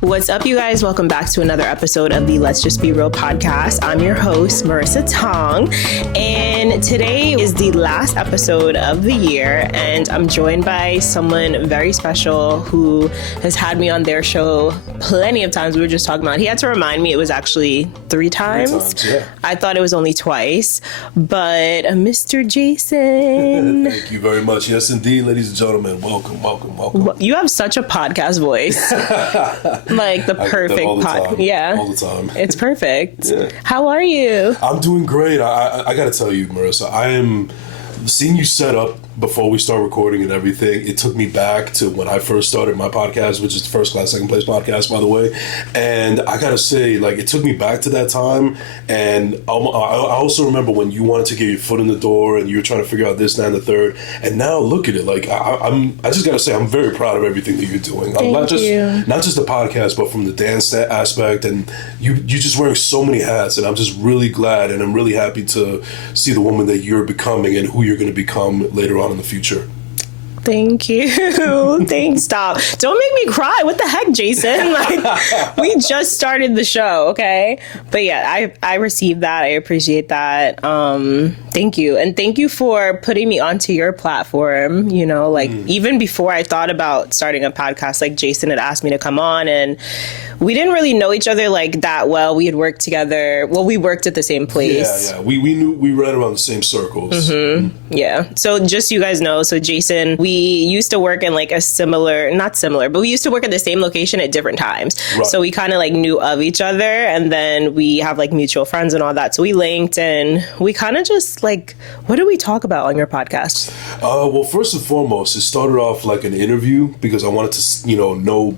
What's up, you guys? Welcome back to another episode of the Let's Just Be Real podcast. I'm your host, Marissa Tonge, and today is the last episode of the year, and I'm joined by someone very special who has had me on their show plenty of times. We were just talking about, he had to remind me it was actually three times. Yeah. I thought it was only twice, but Mr. Jason. Thank you very much. Yes, indeed, ladies and gentlemen. Welcome. You have such a podcast voice. Like the perfect podcast. Yeah. All the time. It's perfect. Yeah. How are you? I'm doing great. I got to tell you, Marissa, I am seeing you set up before we start recording and everything. It took me back to when I first started my podcast, which is the First Class, Second Place podcast, by the way. And I got to say, like, it took me back to that time. And I also remember when you wanted to get your foot in the door and you were trying to figure out this, that, and the third. And now look at it. Like, I just got to say, I'm very proud of everything that you're doing. Thank you. Not just the podcast, but from the dance aspect. And you're just wearing so many hats. And I'm just really glad and I'm really happy to see the woman that you're becoming and who you're going to become later on in the future. Thank you. Thanks. Stop. Don't make me cry. What the heck, Jason? Like, we just started the show, okay? But yeah, I received that. I appreciate that. Thank you. And thank you for putting me onto your platform. You know, like even before I thought about starting a podcast, like Jason had asked me to come on, and we didn't really know each other like that well. We had worked together. Well, we worked at the same place. Yeah. We ran around the same circles. Mm-hmm. Yeah. So just so you guys know, so Jason, we used to work in like not similar, but we used to work at the same location at different times. Right. So we kind of like knew of each other, and then we have like mutual friends and all that. So we linked, and we kind of just like, what do we talk about on your podcast? Well, first and foremost, it started off like an interview because I wanted to, know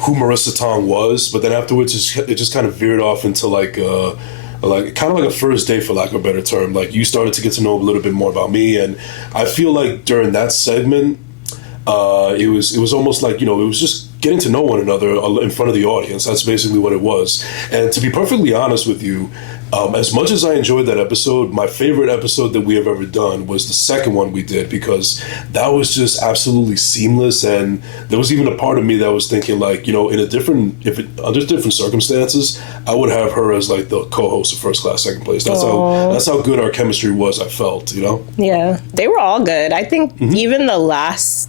who Marissa Tonge was, but then afterwards it just kind of veered off into like kind of like a first date, for lack of a better term. Like, you started to get to know a little bit more about me, and I feel like during that segment, it was almost like, it was just getting to know one another in front of the audience. That's basically what it was. And to be perfectly honest with you, as much as I enjoyed that episode, my favorite episode that we have ever done was the second one we did, because that was just absolutely seamless. And there was even a part of me that was thinking, like, under different circumstances, I would have her as like the co-host of First Class, Second Place. That's how good our chemistry was. I felt, Yeah, they were all good. I think even the last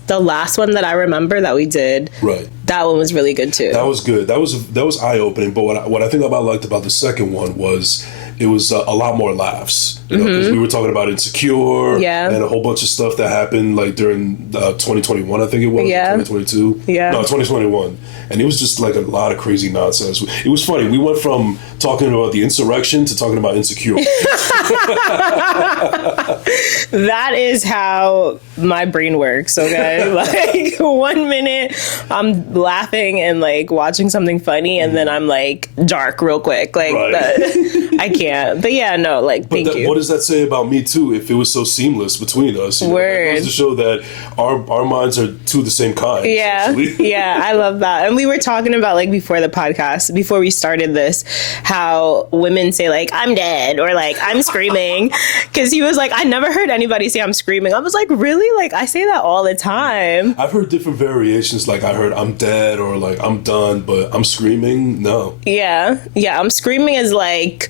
one that I remember that we did, right, that one was really good too. That was good. That was eye opening. But what I think I liked about the second one was it was a lot more laughs. Because we were talking about Insecure, and a whole bunch of stuff that happened like during 2021, I think it was, 2022, no, 2021, and it was just like a lot of crazy nonsense. It was funny. We went from talking about the insurrection to talking about Insecure. That is how my brain works, okay? Like, 1 minute I'm laughing and like watching something funny, and then I'm like dark real quick. Like, right. I can't. But yeah, no, like, thank you. What does that say about me too, if it was so seamless between us? Word. It goes to show that our minds are two of the same kind. Yeah. Yeah, I love that. And we were talking about, like, before the podcast, before we started this, how women say, like, I'm dead, or like, I'm screaming. Because he was like, I never heard anybody say I'm screaming. I was like, really? Like, I say that all the time. I've heard different variations. Like, I heard I'm dead, or like, I'm done, but I'm screaming? No. Yeah. I'm screaming is like,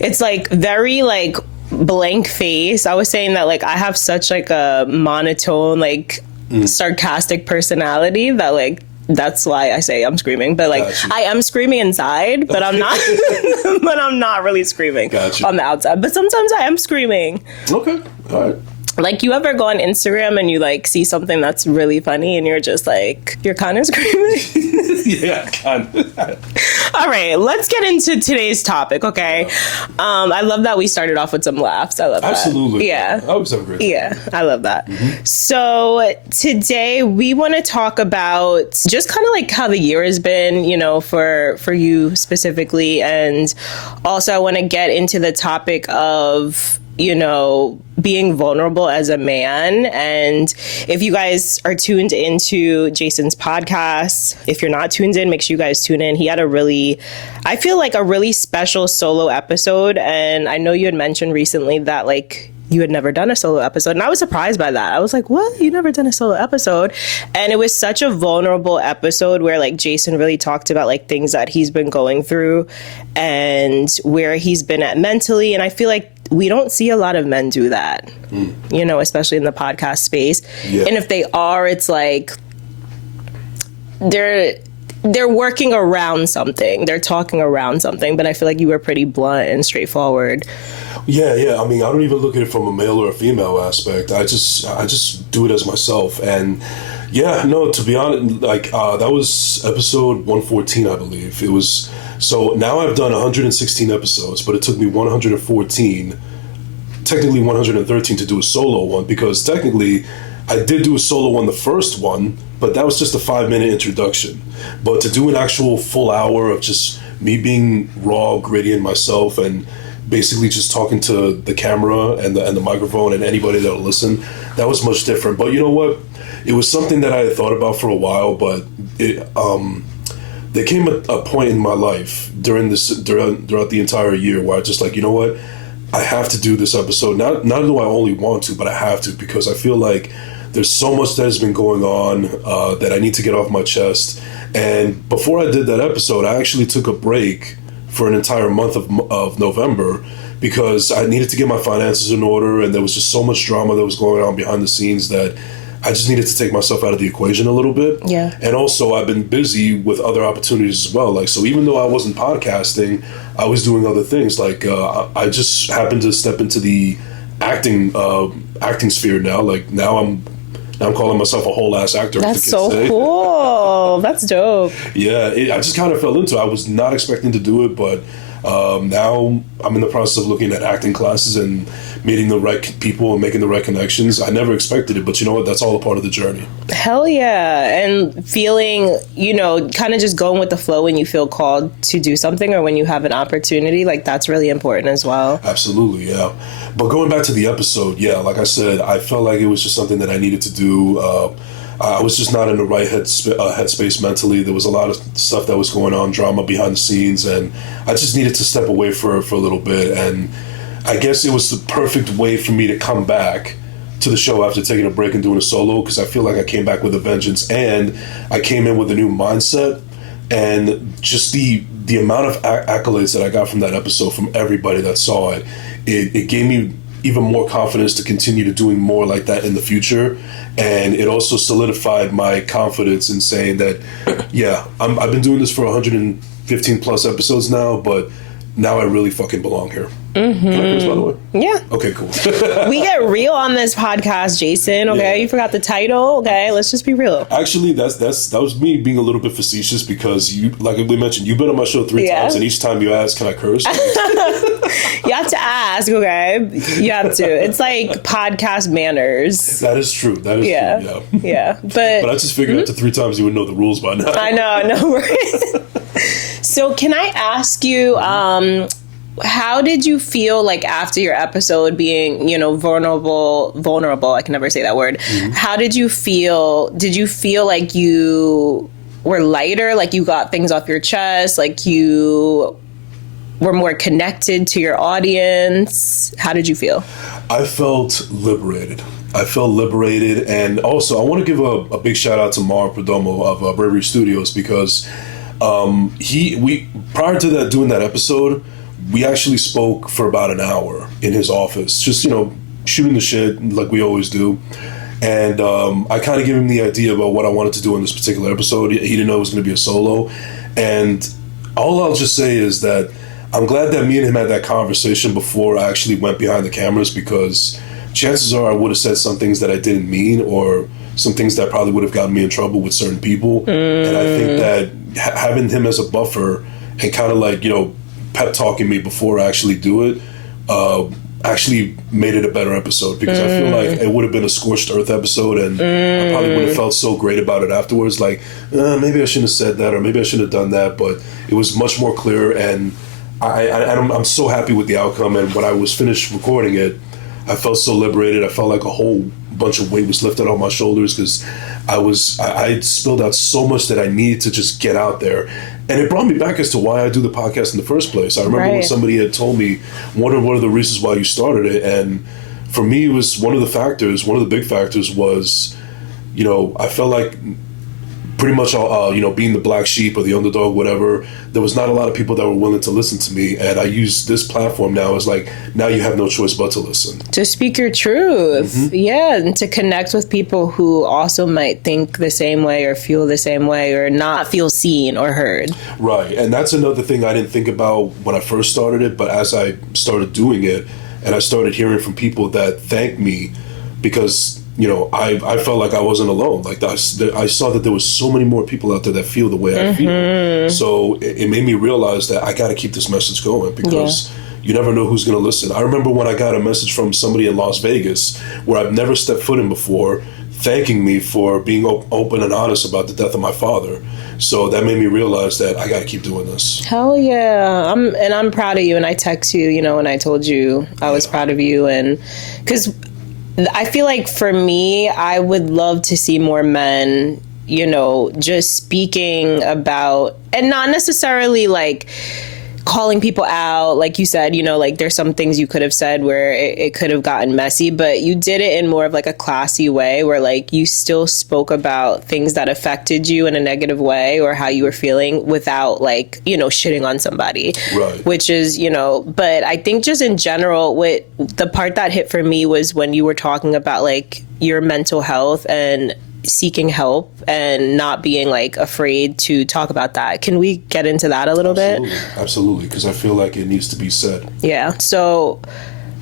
it's like very like blank face. I was saying that, like, I have such like a monotone, like sarcastic personality that, like, that's why I say I'm screaming. But like, I am screaming inside, but I'm not. But I'm not really screaming on the outside. But sometimes I am screaming. Okay, all right. Like, you ever go on Instagram and you like see something that's really funny and you're just like, you're kind of screaming? Yeah, kind of. All right, let's get into today's topic, okay? I love that we started off with some laughs. I love that. Absolutely. Yeah. I always have a great time. Yeah, I love that. So today we want to talk about just kind of like how the year has been, for you specifically. And also I want to get into the topic of, being vulnerable as a man. And if you guys are tuned into Jason's podcast, if you're not tuned in, make sure you guys tune in. He had I feel like a really special solo episode. And I know you had mentioned recently that, like, you had never done a solo episode. And I was surprised by that. I was like, what? You never done a solo episode? And it was such a vulnerable episode where like Jason really talked about like things that he's been going through and where he's been at mentally. And I feel like we don't see a lot of men do that, you know, especially in the podcast space. Yeah. And if they are, it's like they're working around something. They're talking around something. But I feel like you were pretty blunt and straightforward. Yeah. I mean, I don't even look at it from a male or a female aspect. I just do it as myself. And yeah, no, to be honest, like that was episode 114, I believe. It was. So now I've done 116 episodes, but it took me 114, technically 113 to do a solo one, because technically I did do a solo one, the first one, but that was just a 5-minute introduction. But to do an actual full hour of just me being raw, gritty in myself and basically just talking to the camera and the microphone and anybody that'll listen, that was much different. But you know what? It was something that I had thought about for a while, but there came a point in my life throughout the entire year where I just like, you know what? I have to do this episode. Not do I only want to, but I have to, because I feel like there's so much that has been going on that I need to get off my chest. And before I did that episode, I actually took a break for an entire month of November because I needed to get my finances in order, and there was just so much drama that was going on behind the scenes that I just needed to take myself out of the equation a little bit. Yeah. And also I've been busy with other opportunities as well. Like, so even though I wasn't podcasting, I was doing other things. Like I just happened to step into the acting sphere now. Like now I'm calling myself a whole ass actor. That's so cool. That's dope. Yeah. I just kind of fell into it. I was not expecting to do it, but now I'm in the process of looking at acting classes and meeting the right people and making the right connections. I never expected it, but you know what? That's all a part of the journey. Hell yeah. And feeling, you know, kind of just going with the flow when you feel called to do something or when you have an opportunity, like that's really important as well. Absolutely, yeah. But going back to the episode, yeah, like I said, I felt like it was just something that I needed to do. I was just not in the right headspace mentally. There was a lot of stuff that was going on, drama behind the scenes, and I just needed to step away for a little bit. And I guess it was the perfect way for me to come back to the show after taking a break and doing a solo, because I feel like I came back with a vengeance, and I came in with a new mindset. And just the amount of accolades that I got from that episode from everybody that saw it, it gave me even more confidence to continue to doing more like that in the future. And it also solidified my confidence in saying that, yeah, I've been doing this for 115 plus episodes now, but now I really fucking belong here. Mm-hmm. Can I curse, by the way? Yeah. Okay, cool. We get real on this podcast, Jason. Okay, yeah. You forgot the title. Okay, let's just be real. Actually, that was me being a little bit facetious, because you, like we mentioned, you've been on my show 3 times, and each time you ask, "Can I curse?" You have to ask. Okay, you have to. It's like podcast manners. That is true. That is true. Yeah. Yeah. But I just figured after 3 times you would know the rules by now. I know. So, can I ask you? How did you feel like after your episode being, you know, vulnerable, I can never say that word. Mm-hmm. How did you feel? Did you feel like you were lighter, like you got things off your chest, like you were more connected to your audience? How did you feel? I felt liberated. And also I want to give a big shout out to Mar Perdomo of Bravery Studios, because we prior to that doing that episode, we actually spoke for about an hour in his office, just, you know, shooting the shit like we always do. And I kind of gave him the idea about what I wanted to do in this particular episode. He didn't know it was going to be a solo. And all I'll just say is that I'm glad that me and him had that conversation before I actually went behind the cameras, because chances are I would have said some things that I didn't mean, or some things that probably would have gotten me in trouble with certain people. And I think that having him as a buffer and kind of like, you know, pep talking me before I actually do it, actually made it a better episode, because I feel like it would have been a scorched earth episode, and I probably would have felt so great about it afterwards, like maybe I shouldn't have said that, or maybe I shouldn't have done that. But it was much more clear, and I'm so happy with the outcome. And when I was finished recording it, I felt so liberated. I felt like a whole bunch of weight was lifted off my shoulders, because I spilled out so much that I needed to just get out there. And it brought me back as to why I do the podcast in the first place. I remember when somebody had told me, what are the reasons why you started it? And for me, it was one of the big factors was, I felt like pretty much, being the black sheep or the underdog, whatever, there was not a lot of people that were willing to listen to me. And I use this platform now as like, now you have no choice but to listen. To speak your truth. Mm-hmm. Yeah. And to connect with people who also might think the same way or feel the same way or not feel seen or heard. Right. And that's another thing I didn't think about when I first started it. But as I started doing it and I started hearing from people that thanked me because, I felt like I wasn't alone. Like I saw that there was so many more people out there that feel the way I feel. So it made me realize that I got to keep this message going because you never know who's going to listen. I remember when I got a message from somebody in Las Vegas where I've never stepped foot in before, thanking me for being open and honest about the death of my father. So that made me realize that I got to keep doing this. Hell yeah. I'm proud of you. And I text you, when I told you I was proud of you. And because I feel like for me, I would love to see more men, just speaking about, and not necessarily like calling people out, like you said, like there's some things you could have said where it could have gotten messy, but you did it in more of like a classy way where like you still spoke about things that affected you in a negative way or how you were feeling without like, shitting on somebody. Right. Which is, but I think just in general, what the part that hit for me was when you were talking about like your mental health and seeking help and not being like afraid to talk about that. Can we get into that a little bit? Absolutely, because I feel like it needs to be said. Yeah. So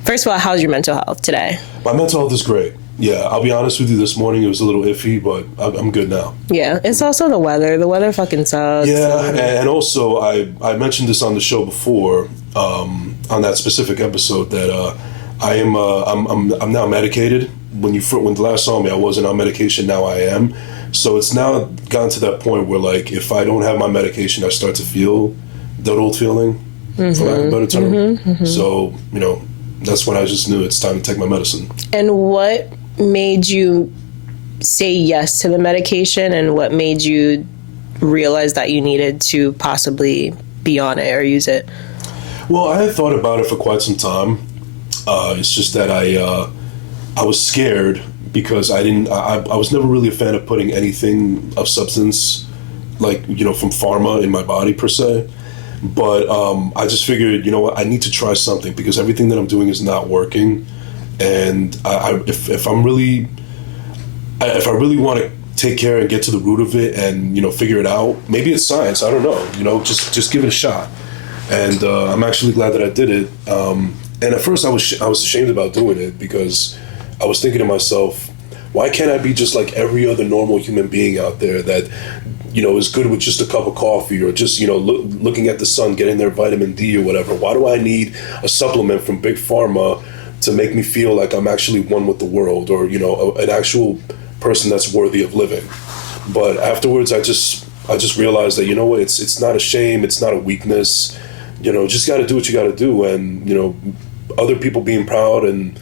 first of all, how's your mental health today? My mental health is great. Yeah, I'll be honest with you, this morning it was a little iffy, but I'm good now. Yeah, it's also the weather. The weather fucking sucks. Yeah, and also I mentioned this on the show before, on that specific episode that I'm now medicated. When the last saw me, I wasn't on medication. Now I am. So it's now gotten to that point where, like, if I don't have my medication, I start to feel that old feeling, for lack of a better term. So, that's when I just knew it's time to take my medicine. And what made you say yes to the medication, and what made you realize that you needed to possibly be on it or use it? Well, I had thought about it for quite some time. It's just that I was scared because I was never really a fan of putting anything of substance, like, from pharma in my body per se. But I just figured, I need to try something because everything that I'm doing is not working. And if I really want to take care and get to the root of it and, figure it out, maybe it's science. I don't know, just give it a shot. And I'm actually glad that I did it. And at first I was ashamed about doing it because I was thinking to myself, why can't I be just like every other normal human being out there that, is good with just a cup of coffee or just, looking at the sun, getting their vitamin D or whatever? Why do I need a supplement from Big Pharma to make me feel like I'm actually one with the world or, an actual person that's worthy of living? But afterwards, I just realized that, it's not a shame. It's not a weakness. Just got to do what you got to do. And, other people being proud and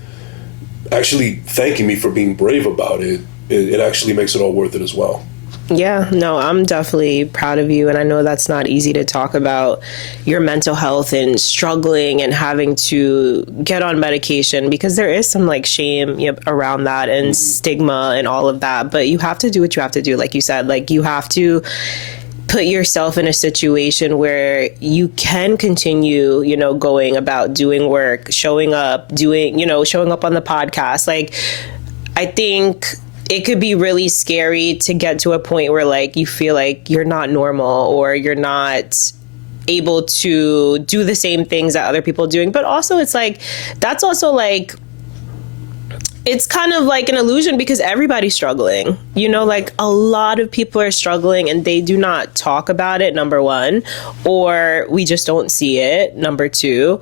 actually thanking me for being brave about it, it actually makes it all worth it as well. Yeah, no, I'm definitely proud of you. And I know that's not easy to talk about your mental health and struggling and having to get on medication because there is some like shame around that and stigma and all of that. But you have to do what you have to do. Like you said, like you have to put yourself in a situation where you can continue, going about doing work, showing up on the podcast. Like, I think it could be really scary to get to a point where like you feel like you're not normal or you're not able to do the same things that other people are doing. But also it's like, that's also like, it's kind of like an illusion because everybody's struggling. Like a lot of people are struggling and they do not talk about it, number one, or we just don't see it, number two,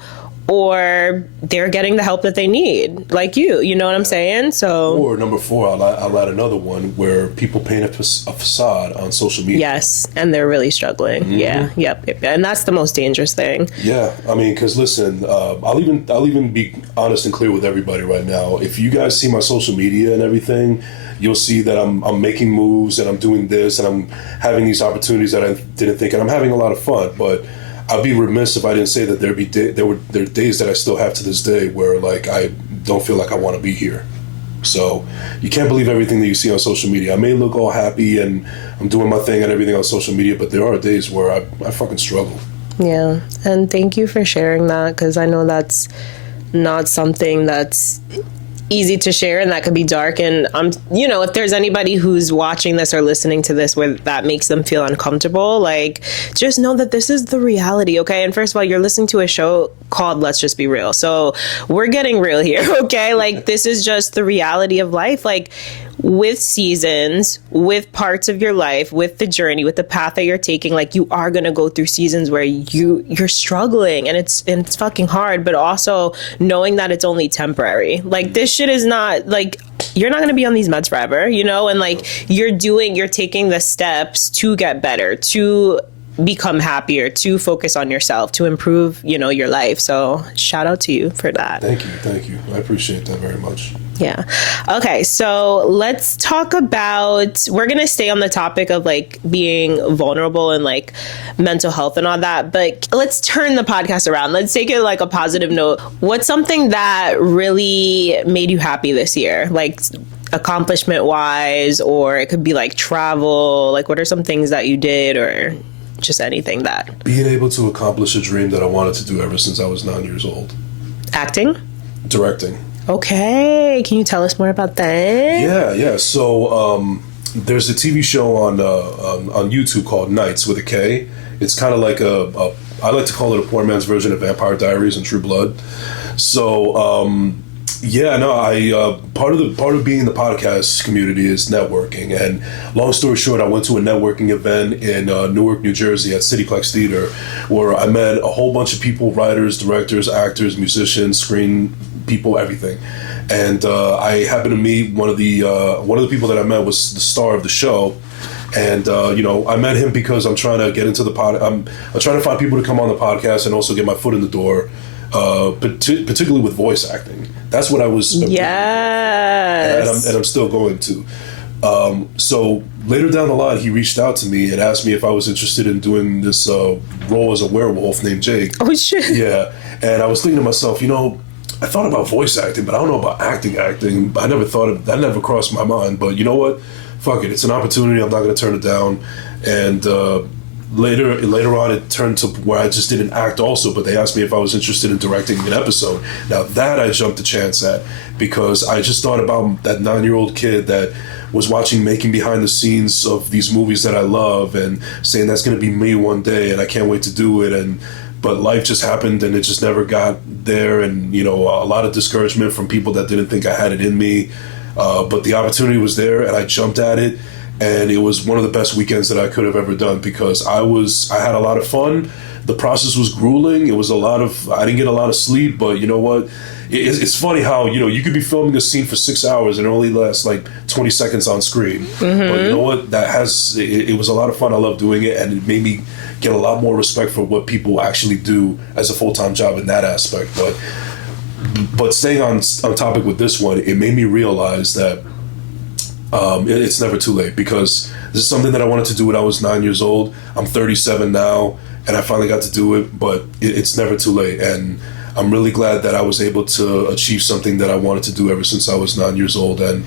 or they're getting the help that they need, like you know what I'm saying? So, or number four, I'll add another one where people paint a facade on social media. Yes, and they're really struggling. Yeah, yep, and that's the most dangerous thing. Yeah, I mean, because listen, I'll even be honest and clear with everybody right now. If you guys see my social media and everything, you'll see that I'm making moves and I'm doing this and I'm having these opportunities that I didn't think, and I'm having a lot of fun, but I'd be remiss if I didn't say that there are days that I still have to this day where like I don't feel like I want to be here. So you can't believe everything that you see on social media. I may look all happy and I'm doing my thing and everything on social media, but there are days where I fucking struggle. Yeah, and thank you for sharing that, because I know that's not something that's easy to share, and that could be dark. And if there's anybody who's watching this or listening to this where that makes them feel uncomfortable, like, just know that this is the reality, okay? And first of all, you're listening to a show called Let's Just Be Real, so we're getting real here, okay? Like, this is just the reality of life. Like, with seasons, with parts of your life, with the journey, with the path that you're taking, like, you are going to go through seasons where you're struggling and it's fucking hard, but also knowing that it's only temporary. Like, this shit is not, like, you're not going to be on these meds forever, and like, you're taking the steps to get better, to become happier, to focus on yourself, to improve, your life. So shout out to you for that. Thank you. I appreciate that very much. Yeah. Okay, so let's talk about, we're going to stay on the topic of like being vulnerable and like mental health and all that, but let's turn the podcast around. Let's take it like a positive note. What's something that really made you happy this year? Like, accomplishment wise, or it could be like travel. Like, what are some things that you did, or just anything that... Being able to accomplish a dream that I wanted to do ever since I was 9 years old. Acting? Directing. Okay. Can you tell us more about that? Yeah. So there's a TV show on YouTube called Nights with a K. It's kind of like I like to call it a poor man's version of Vampire Diaries and True Blood. So part of being in the podcast community is networking. And long story short, I went to a networking event in Newark, New Jersey at Cityplex Theater, where I met a whole bunch of people, writers, directors, actors, musicians, screen people, everything. And I happened to meet one of the people that I met was the star of the show. And I met him because I'm trying to get into the pod. I'm trying to find people to come on the podcast and also get my foot in the door, particularly with voice acting. That's what I was. Yes. And I'm still going to. So later down the line, he reached out to me and asked me if I was interested in doing this role as a werewolf named Jake. Oh shit. Yeah, and I was thinking to myself, I thought about voice acting, but I don't know about acting. I never thought of that. Never crossed my mind. But you know what? Fuck it. It's an opportunity. I'm not going to turn it down. And later on, it turned to where I just didn't act also, but they asked me if I was interested in directing an episode. Now that I jumped the chance at, because I just thought about that 9-year-old kid that was watching making behind the scenes of these movies that I love and saying that's going to be me one day and I can't wait to do it. But life just happened and it just never got there. And, a lot of discouragement from people that didn't think I had it in me. But the opportunity was there and I jumped at it. And it was one of the best weekends that I could have ever done, because I had a lot of fun. The process was grueling. It was I didn't get a lot of sleep, but you know what? It's funny how, you could be filming a scene for 6 hours and it only lasts like 20 seconds on screen. Mm-hmm. But you know what? It was a lot of fun. I love doing it, and it made me get a lot more respect for what people actually do as a full-time job in that aspect. But staying on topic with this one, it made me realize that it's never too late, because this is something that I wanted to do when I was 9 years old. I'm 37 now, and I finally got to do it, but it's never too late. And I'm really glad that I was able to achieve something that I wanted to do ever since I was 9 years old. And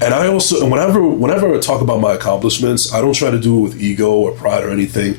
I also, whenever I talk about my accomplishments, I don't try to do it with ego or pride or anything.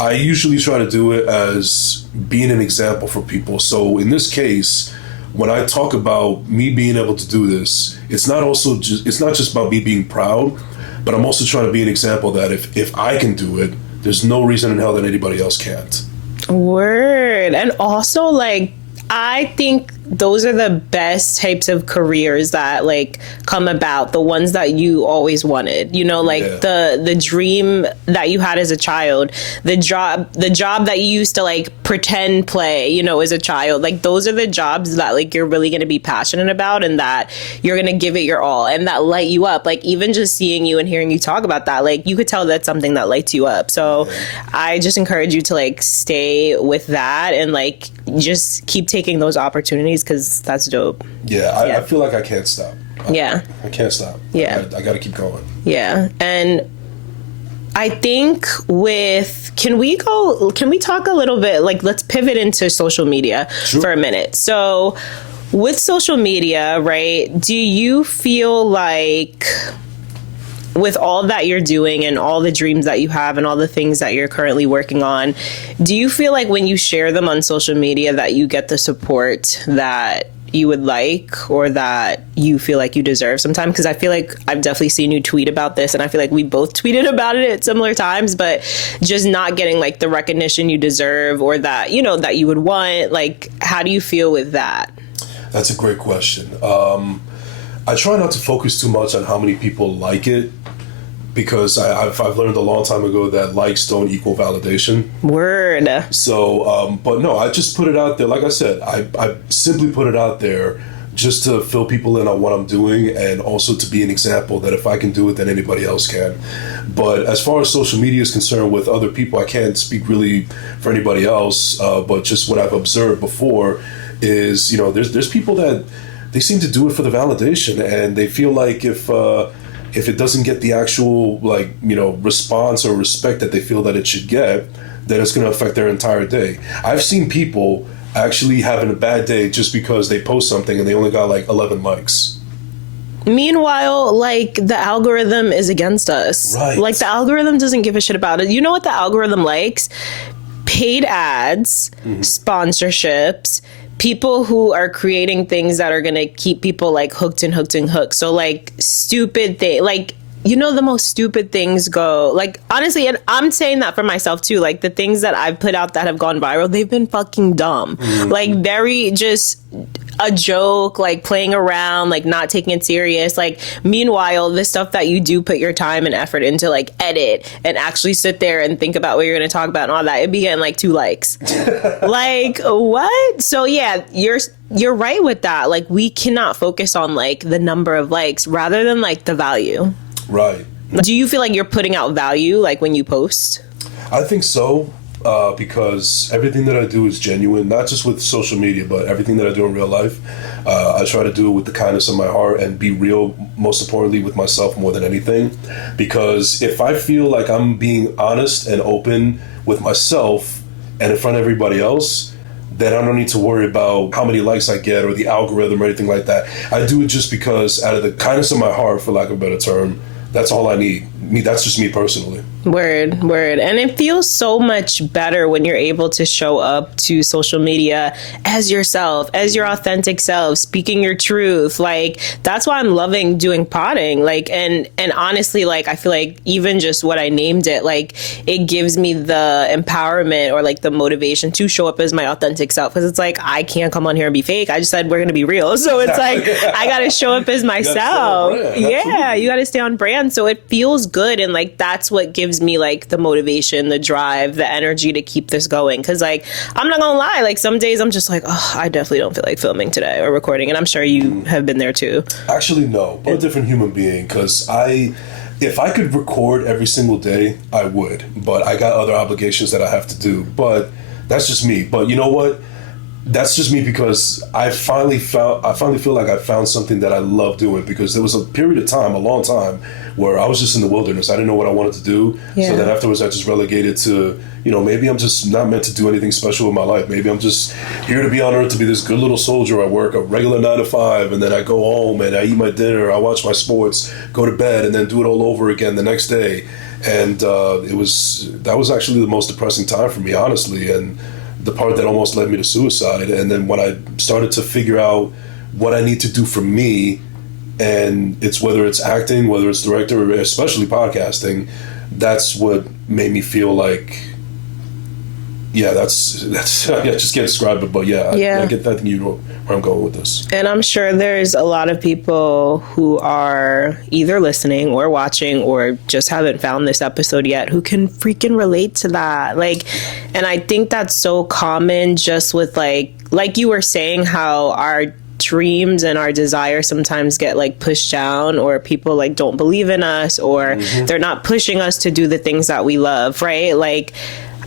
I usually try to do it as being an example for people. So in this case, when I talk about me being able to do this, it's not just about me being proud, but I'm also trying to be an example that if I can do it, there's no reason in hell that anybody else can't. Word. And also, like, I think those are the best types of careers that like come about, the ones that you always wanted, the dream that you had as a child, the job that you used to like pretend play, as a child. Like, those are the jobs that like you're really going to be passionate about and that you're going to give it your all and that light you up. Like, even just seeing you and hearing you talk about that, like, you could tell that's something that lights you up. So I just encourage you to like stay with that and like just keep taking those opportunities, because that's dope. I feel like I can't stop. I can't stop. I got to keep going. Yeah. And I think can we talk a little bit, like, let's pivot into social media for a minute. So with social media, right, do you feel like with all that you're doing and all the dreams that you have and all the things that you're currently working on, do you feel like when you share them on social media that you get the support that you would like or that you feel like you deserve sometimes? Because I feel like I've definitely seen you tweet about this, and I feel like we both tweeted about it at similar times, but just not getting like the recognition you deserve or that, you know, that you would want. Like, how do you feel with that? That's a great question. I try not to focus too much on how many people like it, because I've learned a long time ago that likes don't equal validation. Word. So, but no, I just put it out there. Like I said, I simply put it out there just to fill people in on what I'm doing, and also to be an example that if I can do it, then anybody else can. But as far as social media is concerned with other people, I can't speak really for anybody else, but just what I've observed before is, you know, there's people that they seem to do it for the validation, and they feel like if it doesn't get the actual, like, you know, response or respect that they feel that it should get, then it's going to affect their entire day. I've seen people actually having a bad day just because they post something and they only got like 11 likes. Meanwhile, like, the algorithm is against us. Right. Like, the algorithm doesn't give a shit about it. You know what the algorithm likes? Paid ads, sponsorships, people who are creating things that are going to keep people like hooked and hooked and hooked. So like stupid thing, like, you know, the most stupid things go, like, honestly, and I'm saying that for myself too, like the things that I've put out that have gone viral, they've been fucking dumb. Like, very just a joke, like playing around, like not taking it serious. Like, meanwhile, the stuff that you do put your time and effort into, like edit and actually sit there and think about what you're going to talk about and all that, it'd be getting like 2 likes. Like, what? So yeah, you're right with that. Like, we cannot focus on like the number of likes rather than like the value. Right. Do you feel like you're putting out value, like when you post? I think so, because everything that I do is genuine, not just with social media, but everything that I do in real life. I try to do it with the kindness of my heart and be real, most importantly, with myself more than anything. Because if I feel like I'm being honest and open with myself and in front of everybody else, then I don't need to worry about how many likes I get or the algorithm or anything like that. I do it just because out of the kindness of my heart, for lack of a better term, that's all I need. That's just me personally. Word. And it feels so much better when you're able to show up to social media as yourself, as your authentic self, speaking your truth. Like, that's why I'm loving doing potting. Like, and honestly, like, I feel like even just what I named it, like, it gives me the empowerment or like the motivation to show up as my authentic self. Because it's like, I can't come on here and be fake. I just said we're going to be real. So it's like, I got to show up as myself. Yeah, you got to stay on brand. So it feels good. And like, that's what gives me like the motivation, the drive, the energy to keep this going. Because like, I'm not gonna lie, like some days I'm just like, oh, I definitely don't feel like filming today or recording. And I'm sure you have been there too. Actually, no, we're a different human being. Because if I could record every single day, I would. But I got other obligations that I have to do. But that's just me. But you know what? That's just me, because I finally feel like I found something that I love doing, because there was a period of time, a long time, where I was just in the wilderness. I didn't know what I wanted to do. Yeah. So then afterwards I just relegated to, you know, maybe I'm just not meant to do anything special in my life. Maybe I'm just here to be on earth, to be this good little soldier. I work a regular 9 to 5, and then I go home and I eat my dinner, I watch my sports, go to bed, and then do it all over again the next day. And that was actually the most depressing time for me, honestly. And the part that almost led me to suicide. And then when I started to figure out what I need to do for me, and it's whether it's acting, whether it's director, or especially podcasting, that's what made me feel like, yeah, that's I just can't describe it, but yeah. I get that. I think you know where I'm going with this. And I'm sure there's a lot of people who are either listening or watching or just haven't found this episode yet who can freaking relate to that. Like, and I think that's so common, just with like you were saying, how our dreams and our desires sometimes get like pushed down, or people like don't believe in us, or they're not pushing us to do the things that we love, right? Like,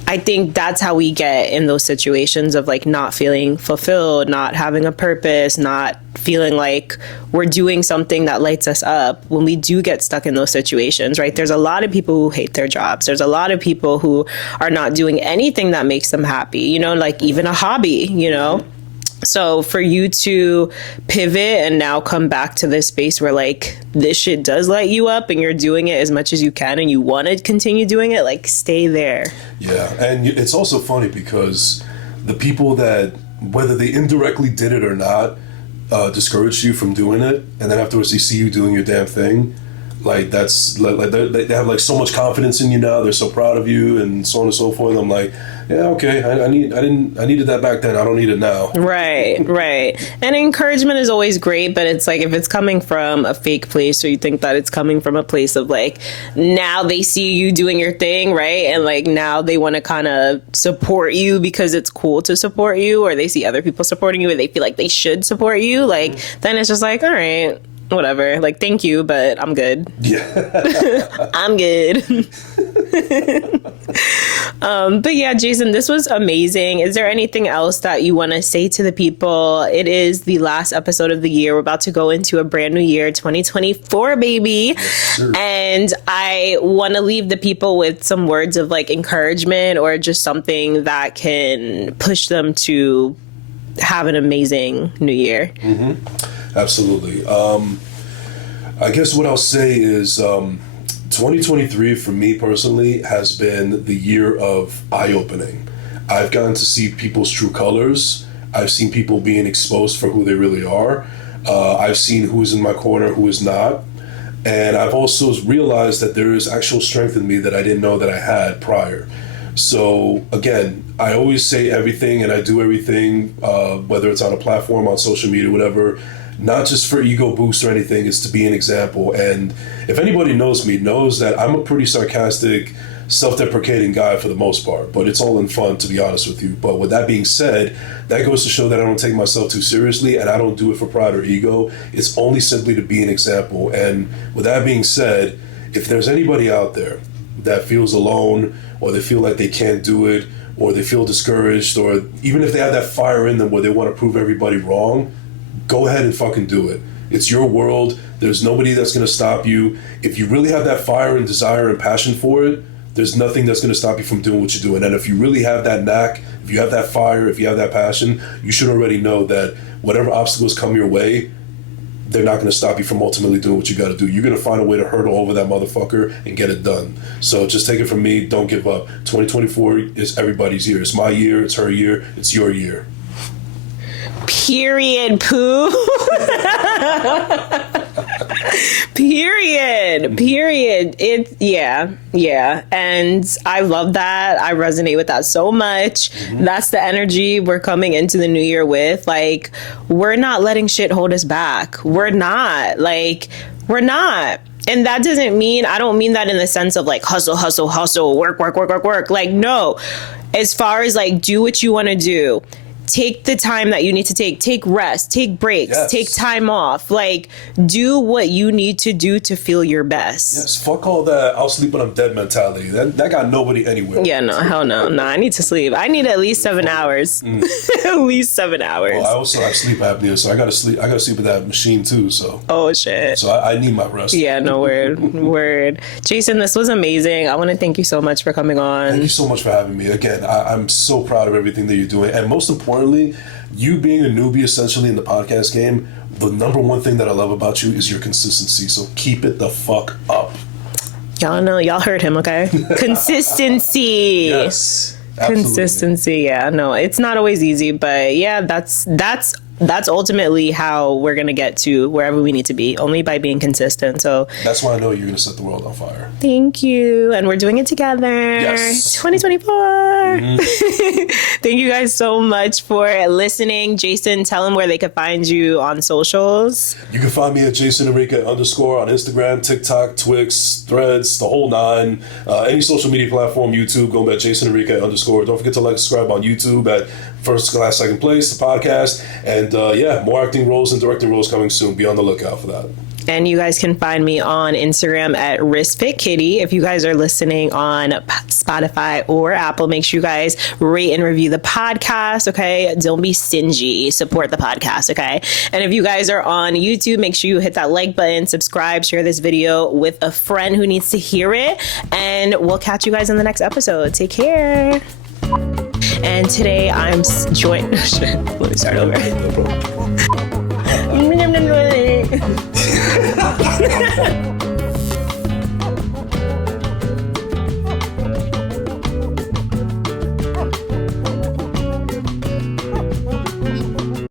I think that's how we get in those situations of like not feeling fulfilled, not having a purpose, not feeling like we're doing something that lights us up when we do get stuck in those situations, right? There's a lot of people who hate their jobs. There's a lot of people who are not doing anything that makes them happy, you know, like even a hobby, you know? So for you to pivot and now come back to this space where like this shit does light you up and you're doing it as much as you can and you want to continue doing it, like stay there. Yeah, and it's also funny because the people that, whether they indirectly did it or not, discouraged you from doing it, and then afterwards they see you doing your damn thing. Like that's like they have like so much confidence in you now. They're so proud of you, and so on and so forth. I'm like, yeah, okay. I needed that back then. I don't need it now. Right. And encouragement is always great, but it's like if it's coming from a fake place, or you think that it's coming from a place of like now they see you doing your thing, right? And like now they want to kind of support you because it's cool to support you, or they see other people supporting you and they feel like they should support you. Like then it's just like, all right, whatever, like thank you, but I'm good. Yeah. I'm good. But yeah, Jason, this was amazing. Is there anything else that you want to say to the people? It is the last episode of the year. We're about to go into a brand new year, 2024, baby. Yes, and I want to leave the people with some words of like encouragement, or just something that can push them to have an amazing new year. Mm-hmm. Absolutely. I guess what I'll say is 2023 for me personally has been the year of eye-opening. I've gotten to see people's true colors. I've seen people being exposed for who they really are. I've seen who's in my corner, who is not. And I've also realized that there is actual strength in me that I didn't know that I had prior. So again, I always say everything and I do everything, whether it's on a platform, on social media, whatever, not just for ego boost or anything, it's to be an example. And if anybody knows me, knows that I'm a pretty sarcastic, self-deprecating guy for the most part, but it's all in fun, to be honest with you. But with that being said, that goes to show that I don't take myself too seriously, and I don't do it for pride or ego. It's only simply to be an example. And with that being said, if there's anybody out there that feels alone, or they feel like they can't do it, or they feel discouraged, or even if they have that fire in them where they want to prove everybody wrong, go ahead and fucking do it. It's your world. There's nobody that's going to stop you. If you really have that fire and desire and passion for it, there's nothing that's going to stop you from doing what you're doing. And if you really have that knack, if you have that fire, if you have that passion, you should already know that whatever obstacles come your way, they're not going to stop you from ultimately doing what you got to do. You're going to find a way to hurdle over that motherfucker and get it done. So just take it from me. Don't give up. 2024 is everybody's year. It's my year. It's her year. It's your year. Period, poo. Period. Yeah. And I love that. I resonate with that so much. Mm-hmm. That's the energy we're coming into the new year with. Like, we're not letting shit hold us back. We're not. And that doesn't mean, I don't mean that in the sense of like hustle, work. Like, no. As far as like, do what you want to do. Take the time that you need to take rest, take breaks, take time off, like do what you need to do to feel your best. Yes, fuck all that I'll sleep when I'm dead mentality. That got nobody anywhere. Yeah, no, hell no. No, I need to sleep. I need at least 7 hours. At least 7 hours. Well, I also have sleep apnea, so I gotta sleep with that machine too, so. Oh shit. So I need my rest. Yeah, no, word. Jason, this was amazing. I want to thank you so much for coming on. Thank you so much for having me. Again, I'm so proud of everything that you're doing, and most importantly, you being a newbie essentially in the podcast game, the number one thing that I love about you is your consistency. So keep it the fuck up. Y'all know, y'all heard him, okay? Consistency. Yes. Absolutely. Consistency. Yeah, no, it's not always easy, but yeah, that's ultimately how we're going to get to wherever we need to be, only by being consistent. So that's why I know you're going to set the world on fire. Thank you. And we're doing it together. Yes. 2024. Mm-hmm. Thank you guys so much for listening. Jason, tell them where they could find you on socials. You can find me at Enrique _ on Instagram, TikTok, Twix, Threads, the whole nine. Any social media platform, YouTube, go back Enrique _ Don't forget to like, subscribe on YouTube at First Class, Second Place, the podcast. And more acting roles and directing roles coming soon. Be on the lookout for that. And you guys can find me on Instagram at WristFitKitty. If you guys are listening on Spotify or Apple, make sure you guys rate and review the podcast, okay? Don't be stingy. Support the podcast, okay? And if you guys are on YouTube, make sure you hit that like button, subscribe, share this video with a friend who needs to hear it. And we'll catch you guys in the next episode. Take care. And today I'm joined. Let me start over. No problem.